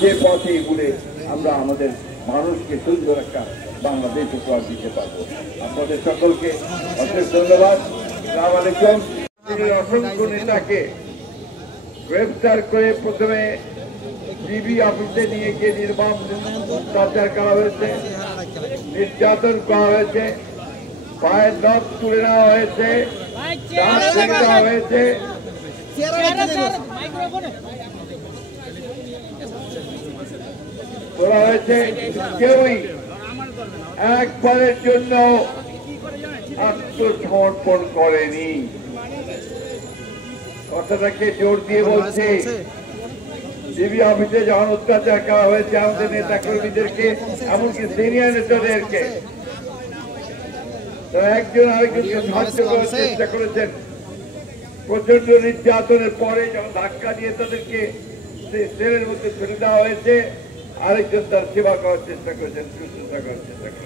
যে পথে ঘুরে আমরা আমাদের মানুষকে সুন্দর একটা বাংলাদেশ উপহার দিতে পারবো। আপনাদের সকলকে অশেষ ধন্যবাদ। আসসালামু আলাইকুম। অসংখ্য নেতাকে গ্রেফতার করে প্রথমে ডিবি অফিসে নিয়ে গিয়ে নির্মম অত্যাচার করা হয়েছে, নির্যাতন করা হয়েছে, পায়ের নখ তুলে নেওয়া হয়েছে, দাঁত ভেঙে দেওয়া হয়েছে। বলা হয়েছে কেউই একবারের জন্য আত্মসমর্পণ করেনি। কথাটাকে জোর দিয়ে বলছে ডিবি অফিসে যখন অত্যাচার করা হয়েছে আমাদের নেতা কর্মীদেরকে, এমনকি সিনিয়র নেতাদেরকে, তারা একজন আরেকজনকে সাহায্য করার চেষ্টা করেছেন। প্রচন্ড নির্যাতনের পরে যখন ধাক্কা দিয়ে তাদেরকে সেলের মধ্যে ফেলে দেওয়া হয়েছে, আরেকজন তার সেবা করার চেষ্টা করেছেন, শুশ্রূষা করার চেষ্টা করেছেন।